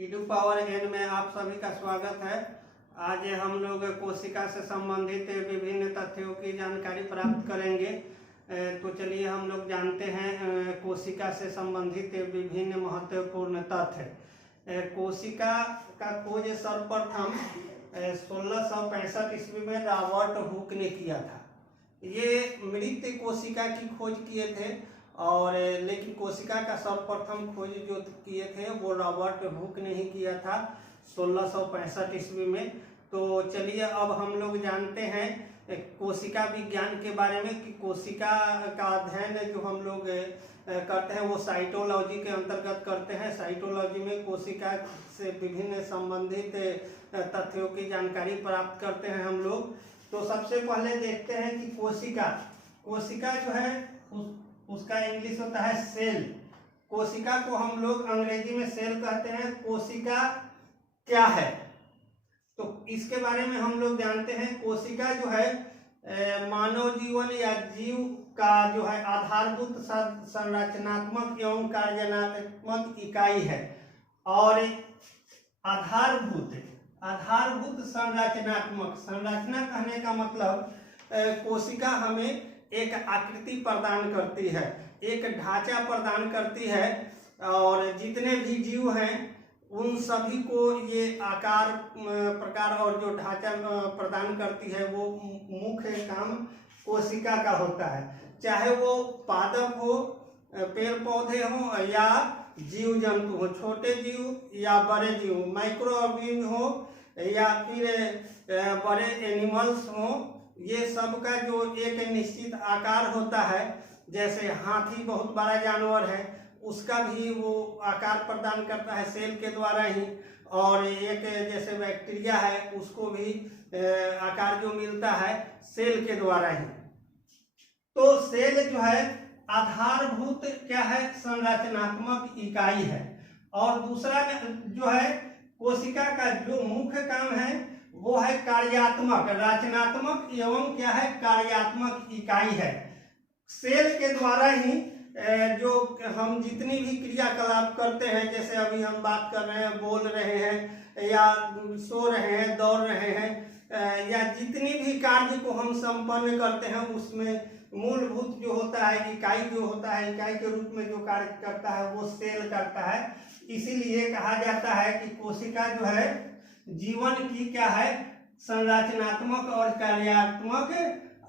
Edu power N में आप सभी का स्वागत है। आज हम लोग कोशिका से संबंधित विभिन्न तथ्यों की जानकारी प्राप्त करेंगे। तो चलिए हम लोग जानते हैं कोशिका से संबंधित विभिन्न महत्वपूर्ण तथ्य। कोशिका का खोज सर्वप्रथम 1665 ईस्वी में रॉबर्ट हुक ने किया था। ये मृत कोशिका की खोज किए थे और लेकिन कोशिका का सर्वप्रथम खोज जो किए थे वो रॉबर्ट हुक ने ही किया था 1665 ईस्वी में। तो चलिए अब हम लोग जानते हैं कोशिका विज्ञान के बारे में कि कोशिका का अध्ययन जो हम लोग करते हैं वो साइटोलॉजी के अंतर्गत करते हैं। साइटोलॉजी में कोशिका से विभिन्न संबंधित तथ्यों की जानकारी प्राप्त करते हैं हम लोग। तो सबसे पहले देखते हैं कि कोशिका जो है उसका इंग्लिश होता है सेल। कोशिका को हम लोग अंग्रेजी में सेल कहते हैं। कोशिका क्या है तो इसके बारे में हम लोग जानते हैं। कोशिका जो है मानव जीवन या जीव का जो है आधारभूत संरचनात्मक एवं कार्यात्मक इकाई है। और आधारभूत संरचना कहने का मतलब कोशिका हमें एक आकृति प्रदान करती है, एक ढांचा प्रदान करती है और जितने भी जीव हैं उन सभी को ये आकार प्रकार और जो ढांचा प्रदान करती है वो मुख्य काम कोशिका का होता है। चाहे वो पादप हो, पेड़ पौधे हो या जीव जंतु हो, छोटे जीव या बड़े जीव, माइक्रो ऑर्गेनिज्म हो या फिर बड़े एनिमल्स हो, ये सब का जो एक निश्चित आकार होता है। जैसे हाथी बहुत बड़ा जानवर है, उसका भी वो आकार प्रदान करता है सेल के द्वारा ही। और एक जैसे बैक्टीरिया है उसको भी आकार जो मिलता है सेल के द्वारा ही। तो सेल जो है आधारभूत क्या है, संरचनात्मक इकाई है। और दूसरा जो है कोशिका का जो मुख्य काम है वो है कार्यात्मक, रचनात्मक एवं क्या है कार्यात्मक इकाई है। सेल के द्वारा ही जो हम जितनी भी क्रियाकलाप करते हैं, जैसे अभी हम बात कर रहे हैं, बोल रहे हैं या सो रहे हैं, दौड़ रहे हैं या जितनी भी कार्य को हम संपन्न करते हैं उसमें मूलभूत जो होता है इकाई जो होता है, इकाई के रूप में जो कार्य करता है वो सेल करता है। इसीलिए कहा जाता है कि कोशिका जो है जीवन की क्या है संरचनात्मक और कार्यात्मक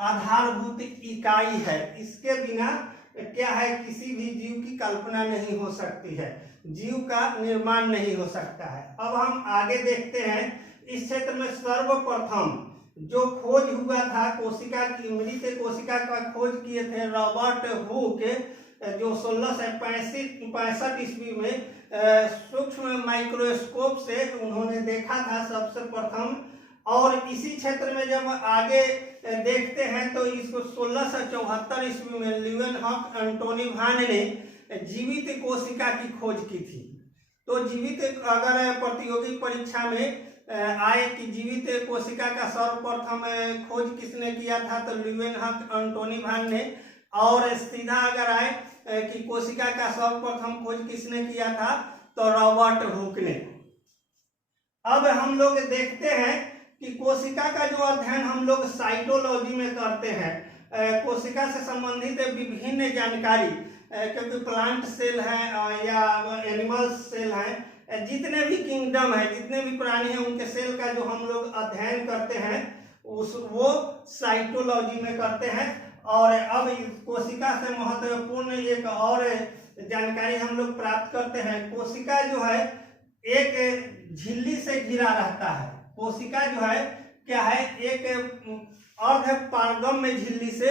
आधारभूत इकाई है। इसके बिना क्या है किसी भी जीव की कल्पना नहीं हो सकती है, जीव का निर्माण नहीं हो सकता है। अब हम आगे देखते हैं इस क्षेत्र में सर्वप्रथम जो खोज हुआ था कोशिका की, मृत कोशिका का खोज किए थे रॉबर्ट हुक, जो 1665 ईस्वी में सूक्ष्म माइक्रोस्कोप से उन्होंने देखा था सबसे प्रथम। और इसी क्षेत्र में जब आगे देखते हैं तो इसको 1674 ईस्वी में ल्यूवेनहॉक एंटोनी वान ने जीवित कोशिका की खोज की थी। तो जीवित अगर प्रतियोगी परीक्षा में आए कि जीवित कोशिका का सर्वप्रथम खोज किसने किया था तो ल्यूवेनहॉक एंटोनी वान ने। और सीधा अगर आए कि कोशिका का सर्वप्रथम खोज किसने किया था तो रॉबर्ट हुक ने। अब हम लोग देखते हैं कि कोशिका का जो अध्ययन हम लोग साइटोलॉजी में करते हैं, कोशिका से संबंधित विभिन्न जानकारी, क्योंकि प्लांट सेल है या एनिमल सेल है, जितने भी किंगडम है, जितने भी प्राणी हैं उनके सेल का जो हम लोग अध्ययन करते हैं वो साइटोलॉजी में करते हैं। और अब कोशिका से महत्वपूर्ण एक और जानकारी हम लोग प्राप्त करते हैं। कोशिका जो है एक झिल्ली से घिरा रहता है। कोशिका जो है क्या है एक अर्धपारगम्य झिल्ली से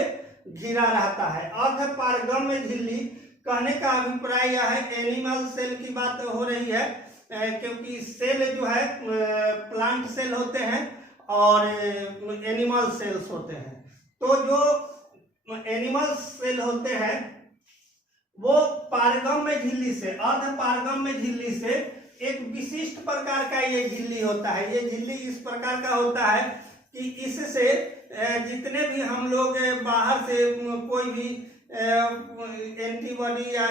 घिरा रहता है। अर्धपारगम्य झिल्ली कहने का अभिप्राय यह है, एनिमल सेल की बात हो रही है, क्योंकि सेल जो है प्लांट सेल होते हैं और एनिमल सेल्स होते हैं। तो जो एनिमल सेल होते हैं वो पारगम्य झिल्ली से, अर्धपारगम्य झिल्ली से एक विशिष्ट प्रकार का ये झिल्ली होता है। ये झिल्ली इस प्रकार का होता है कि इससे जितने भी हम लोग बाहर से कोई भी एंटीबॉडी या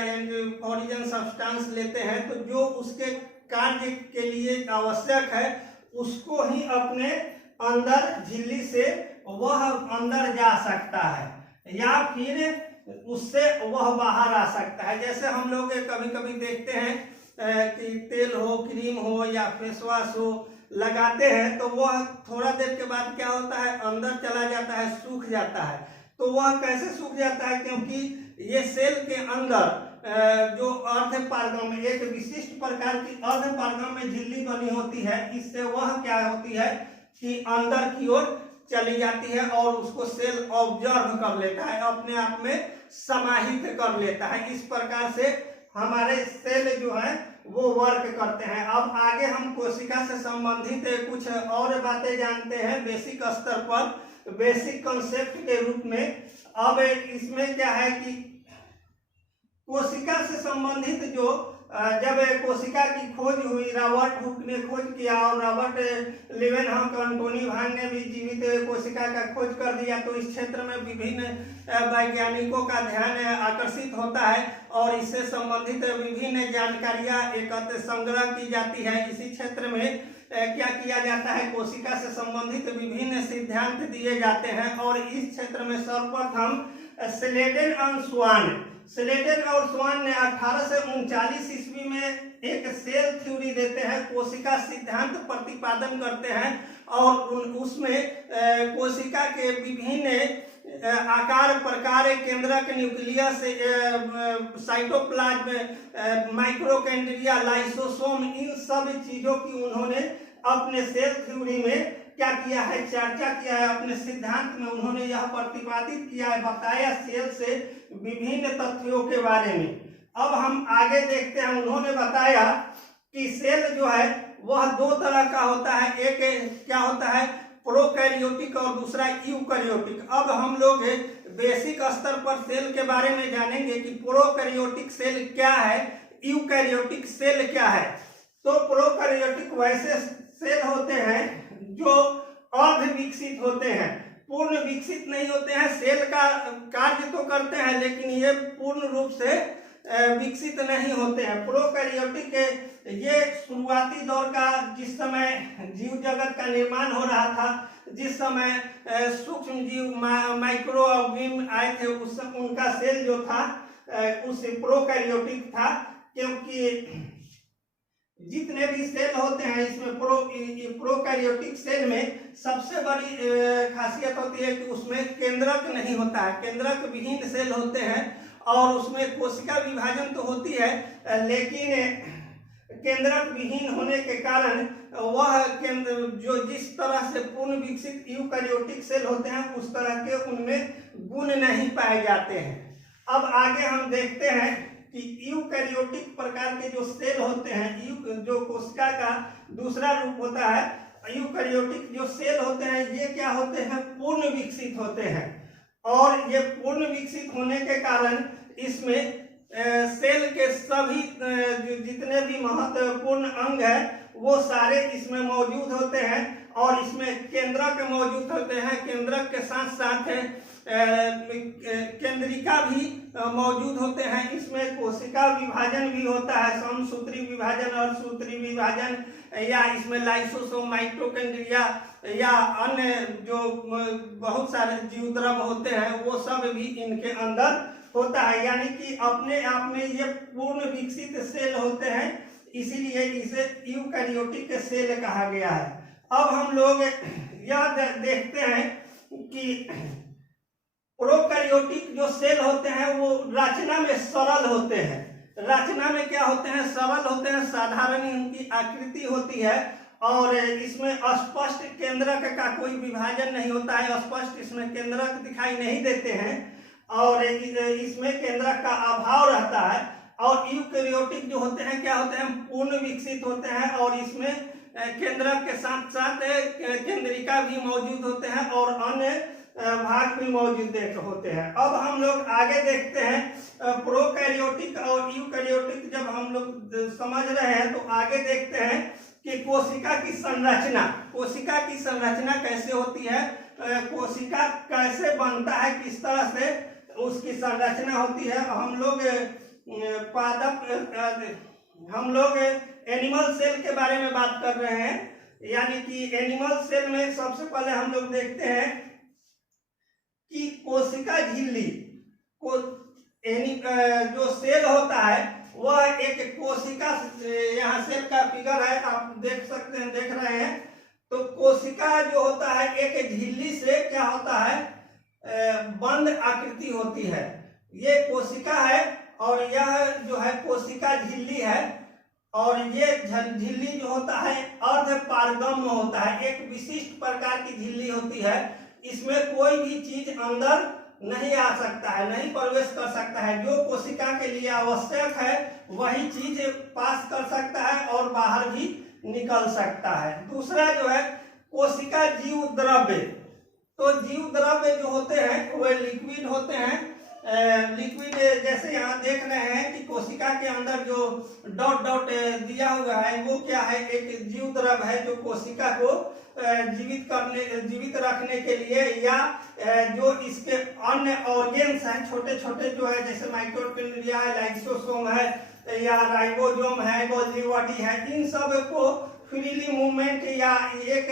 फॉरिजन सब्सटेंस लेते हैं तो जो उसके कार्य के लिए आवश्यक है उसको ही अपने अंदर झिल्ली से वह अंदर जा सकता है या फिर उससे वह बाहर आ सकता है। जैसे हम लोग कभी कभी देखते हैं कि तेल हो, क्रीम हो या फेस वॉश हो, लगाते हैं तो वह थोड़ा देर के बाद क्या होता है, अंदर चला जाता है, सूख जाता है। तो वह कैसे सूख जाता है, क्योंकि ये सेल के अंदर जो अर्ध पारगम में एक विशिष्ट प्रकार की अर्ध पारगम में झिल्ली बनी होती है, इससे वह क्या होती है कि अंदर की ओर चली जाती है और उसको सेल ऑब्जर्व कर लेता है, अपने आप में समाहित कर लेता है। इस प्रकार से हमारे सेल जो है वो वर्क करते हैं। अब आगे हम कोशिका से संबंधित कुछ और बातें जानते हैं बेसिक स्तर पर, बेसिक कॉन्सेप्ट के रूप में। अब इसमें क्या है कि कोशिका से संबंधित जो जब कोशिका की खोज हुई, रॉबर्ट हुक ने खोज किया और रॉबर्ट लिवेनहॉक, एंटोनी भान ने भी जीवित कोशिका का खोज कर दिया, तो इस क्षेत्र में विभिन्न वैज्ञानिकों का ध्यान आकर्षित होता है और इससे संबंधित विभिन्न जानकारियां एकत्र संग्रह की जाती है। इसी क्षेत्र में क्या किया जाता है, कोशिका से संबंधित विभिन्न सिद्धांत दिए जाते हैं और इस क्षेत्र में सर्वप्रथम स्लेडन और स्वान ने 1839 ईस्वी में एक सेल थ्योरी देते हैं, कोशिका सिद्धांत प्रतिपादन करते हैं और उसमें कोशिका के विभिन्न आकार प्रकार, केंद्रक, न्यूक्लियस, साइटोप्लाज्म, माइक्रोकेंड्रिया, लाइसोसोम, इन सब चीजों की उन्होंने अपने सेल थ्योरी में क्या किया है, चर्चा किया है। अपने सिद्धांत में उन्होंने यह प्रतिपादित किया है, बताया सेल से विभिन्न तथ्यों के बारे में। अब हम आगे देखते हैं, उन्होंने बताया कि सेल जो है वह दो तरह का होता है, एक क्या होता है प्रोकैरियोटिक और दूसरा यूकैरियोटिक। अब हम लोग बेसिक स्तर पर सेल के बारे में जानेंगे कि प्रोकैरियोटिक सेल क्या है, यूकैरियोटिक सेल क्या है। तो प्रोकैरियोटिक वैसे सेल होते हैं जो अर्ध विकसित होते हैं, पूर्ण विकसित नहीं होते हैं। सेल का कार्य तो करते हैं लेकिन ये पूर्ण रूप से विकसित नहीं होते हैं। प्रोकैरियोटिक ये शुरुआती दौर का, जिस समय जीव जगत का निर्माण हो रहा था, जिस समय सूक्ष्म जीव माइक्रो ऑर्गेनिज्म आए थे, उस उनका सेल जो था उस प्रोकैरियोटिक था। क्योंकि जितने भी सेल होते हैं इसमें प्रोकैरियोटिक सेल में सबसे बड़ी खासियत होती है कि उसमें केंद्रक नहीं होता है, केंद्रक विहीन सेल होते हैं और उसमें कोशिका विभाजन तो होती है लेकिन केंद्रक विहीन होने के कारण वह केंद्र जो जिस तरह से पूर्ण विकसित यूकैरियोटिक सेल होते हैं उस तरह के उनमें गुण नहीं पाए जाते हैं। अब आगे हम देखते हैं कि यूकैरियोटिक प्रकार के जो सेल होते हैं, जो कोशिका का दूसरा रूप होता है, यूकैरियोटिक जो सेल होते हैं ये क्या होते हैं, पूर्ण विकसित होते हैं। और ये पूर्ण विकसित होने के कारण इसमें सेल के सभी जितने भी महत्वपूर्ण अंग है वो सारे इसमें मौजूद होते हैं और इसमें केंद्रक मौजूद होते हैं। केंद्रक के साथ साथ केंद्रिका भी मौजूद होते हैं। इसमें कोशिका विभाजन भी होता है, समसूत्री विभाजन और सूत्री विभाजन, या इसमें लाइसोसोम, माइटोकॉन्ड्रिया या अन्य जो बहुत सारे जीवद्रव होते हैं वो सब भी इनके अंदर होता है। यानी कि अपने आप में ये पूर्ण विकसित सेल होते हैं, इसीलिए इसे यूकैरियोटिक सेल कहा गया है। अब हम लोग यह देखते हैं कि प्रोकैरियोटिक जो सेल होते हैं वो रचना में सरल होते हैं। रचना में क्या होते हैं, सरल होते हैं, साधारण इनकी आकृति होती है और इसमें स्पष्ट केंद्रक का कोई विभाजन नहीं होता है, स्पष्ट इसमें केंद्रक दिखाई नहीं देते हैं और इसमें केंद्रक का अभाव रहता है। और यूकैरियोटिक जो होते हैं क्या होते हैं, पूर्ण विकसित होते हैं और इसमें केंद्रक के साथ साथ केंद्रिका भी मौजूद होते हैं और अन्य भाग भी मौजूद होते हैं। अब हम लोग आगे देखते हैं प्रोकैरियोटिक और यूकैरियोटिक जब हम लोग समझ रहे हैं तो आगे देखते हैं कि कोशिका की संरचना कैसे होती है, कोशिका कैसे बनता है, किस तरह से उसकी संरचना होती है। हम लोग एनिमल सेल के बारे में बात कर रहे हैं। यानी कि एनिमल सेल में सबसे पहले हम लोग देखते हैं कि कोशिका झिल्ली को जो सेल होता है वह एक कोशिका, यहाँ सेल का फिगर है आप देख सकते हैं, देख रहे हैं। तो कोशिका जो होता है एक झिल्ली से क्या होता है, बंद आकृति होती है। ये कोशिका है और यह जो है कोशिका झिल्ली है। और ये झिल्ली जो होता है अर्ध पारगम्य होता है, एक विशिष्ट प्रकार की झिल्ली होती है। इसमें कोई भी चीज अंदर नहीं आ सकता है, नहीं प्रवेश कर सकता है। जो कोशिका के लिए आवश्यक है वही चीज पास कर सकता है और बाहर भी निकल सकता है। दूसरा जो है कोशिका जीव द्रव्य। तो जीव द्रव्य जो होते हैं वे लिक्विड होते हैं। लिक्विड जैसे यहाँ देख रहे हैं कि कोशिका के अंदर जो डॉट डॉट दिया हुआ है वो क्या है, एक जीव द्रव्य है जो कोशिका को जीवित रखने के लिए या जो इसके अन्य ऑर्गेन्स हैं छोटे छोटे जो है, जैसे माइटोकॉन्ड्रिया है, लाइसोसोम है या राइबोसोम है, गोल्गी बॉडी है, इन सब को फ्रीली मूवमेंट या एक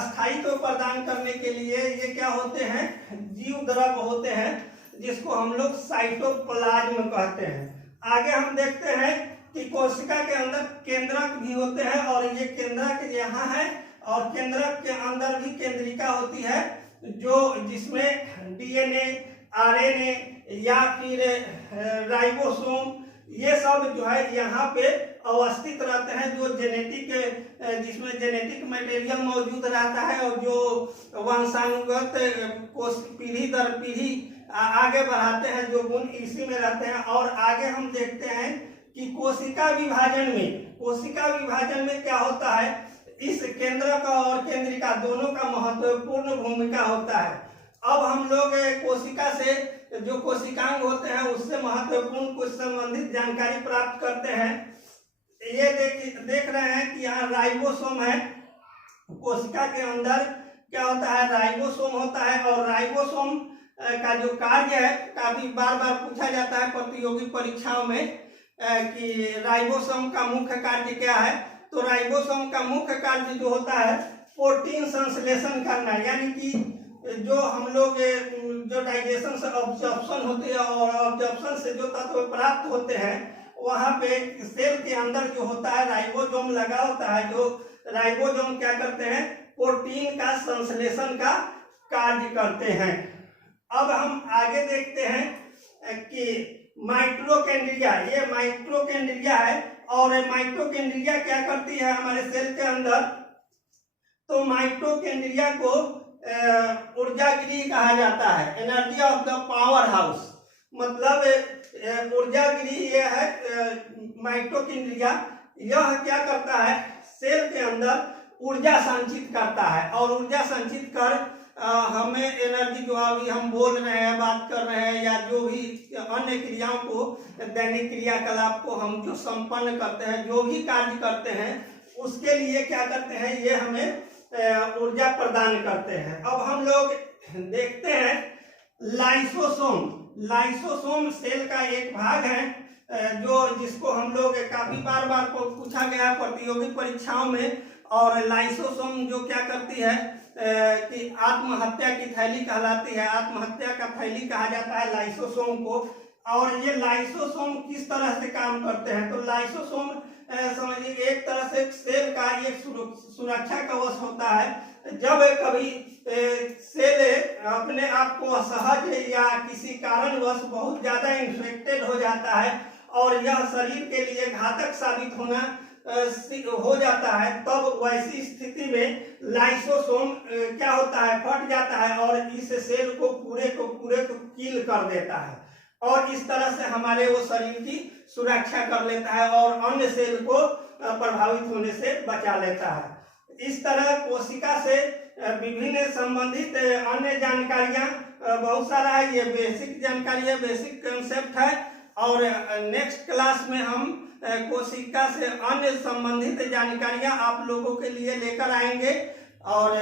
स्थायित्व प्रदान करने के लिए ये क्या होते हैं, जीव द्रव्य होते हैं, जिसको हम लोग साइटोप्लाज्म कहते हैं। आगे हम देखते हैं कि कोशिका के अंदर केंद्रक भी होते हैं और ये केंद्रक यहाँ है और केंद्रक के अंदर भी केंद्रिका होती है जो जिसमें डीएनए, आरएनए या फिर राइबोसोम ये सब जो है यहाँ पे अवस्थित रहते हैं, जो जिसमें जेनेटिक मटेरियल मौजूद रहता है और जो वंशानुगत पीढ़ी दर पीढ़ी आगे बढ़ाते हैं, जो गुण इसी में रहते हैं। और आगे हम देखते हैं कि कोशिका विभाजन में क्या होता है, इस केंद्रक और केंद्रिका दोनों का महत्वपूर्ण भूमिका होता है। अब हम लोग कोशिका से जो कोशिकांग होते हैं उससे महत्वपूर्ण कुछ संबंधित जानकारी प्राप्त करते हैं। ये देख रहे हैं कि यहाँ राइबोसोम है। कोशिका के अंदर क्या होता है, राइबोसोम होता है। और राइबोसोम का जो कार्य है काफी बार बार पूछा जाता है प्रतियोगी परीक्षाओं में कि राइबोसोम का मुख्य कार्य क्या है। तो राइबोसोम का मुख्य कार्य जो होता है प्रोटीन संश्लेषण करना, यानी कि जो हम लोग जो डाइजेशन से ऑब्जॉर्प्शन होती है और ऑब्जॉर्प्शन से जो तत्व प्राप्त होते हैं वहां पे सेल के अंदर जो होता है राइबोसोम लगा होता है। जो राइबोसोम क्या करते हैं, प्रोटीन का संश्लेषण का कार्य करते हैं। अब हम आगे देखते हैं कि माइटोकॉन्ड्रिया, ये माइटोकॉन्ड्रिया है। और माइटोकॉन्ड्रिया क्या करती है हमारे सेल के अंदर, तो माइटोकॉन्ड्रिया को ऊर्जा गृह कहा जाता है, energy of the power house. मतलब ऊर्जा गृह ये है माइटोकॉन्ड्रिया। यह क्या करता है, सेल के अंदर ऊर्जा संचित करता है और ऊर्जा संचित कर हमें एनर्जी जो अभी हम बोल रहे हैं, बात कर रहे हैं या जो भी अन्य क्रियाओं को, दैनिक क्रियाकलाप को हम जो संपन्न करते हैं, जो भी कार्य करते हैं उसके लिए क्या करते हैं, ये हमें ऊर्जा प्रदान करते हैं। अब हम लोग देखते हैं लाइसोसोम। लाइसोसोम सेल का एक भाग है जिसको हम लोग काफी बार पूछा गया प्रतियोगी परीक्षाओं में। और लाइसोसोम जो क्या करती है कि आत्महत्या की थैली कहलाती है, आत्महत्या का थैली कहा जाता है लाइसोसोम को। और ये लाइसोसोम किस तरह से काम करते हैं, तो लाइसोसोम समझिए एक तरह से सेल का एक सुरक्षा कवच होता है। जब कभी सेल अपने आप को असहज या किसी कारणवश बहुत ज्यादा इन्फेक्टेड हो जाता है और यह शरीर के लिए घातक साबित हो जाता है, तब वैसी स्थिति में लाइसोसोम क्या होता है, फट जाता है और इस सेल को पूरे को किल कर देता है और इस तरह से हमारे वो शरीर की सुरक्षा कर लेता है और अन्य सेल को प्रभावित होने से बचा लेता है। इस तरह कोशिका से विभिन्न संबंधित अन्य जानकारियां बहुत सारा है। ये बेसिक जानकारी है, बेसिक कंसेप्ट है। और नेक्स्ट क्लास में हम कोशिका से अन्य संबंधित जानकारियां आप लोगों के लिए लेकर आएंगे। और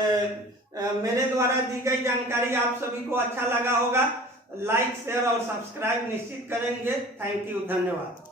मेरे द्वारा दी गई जानकारी आप सभी को अच्छा लगा होगा। लाइक, शेयर और सब्सक्राइब निश्चित करेंगे। थैंक यू, धन्यवाद।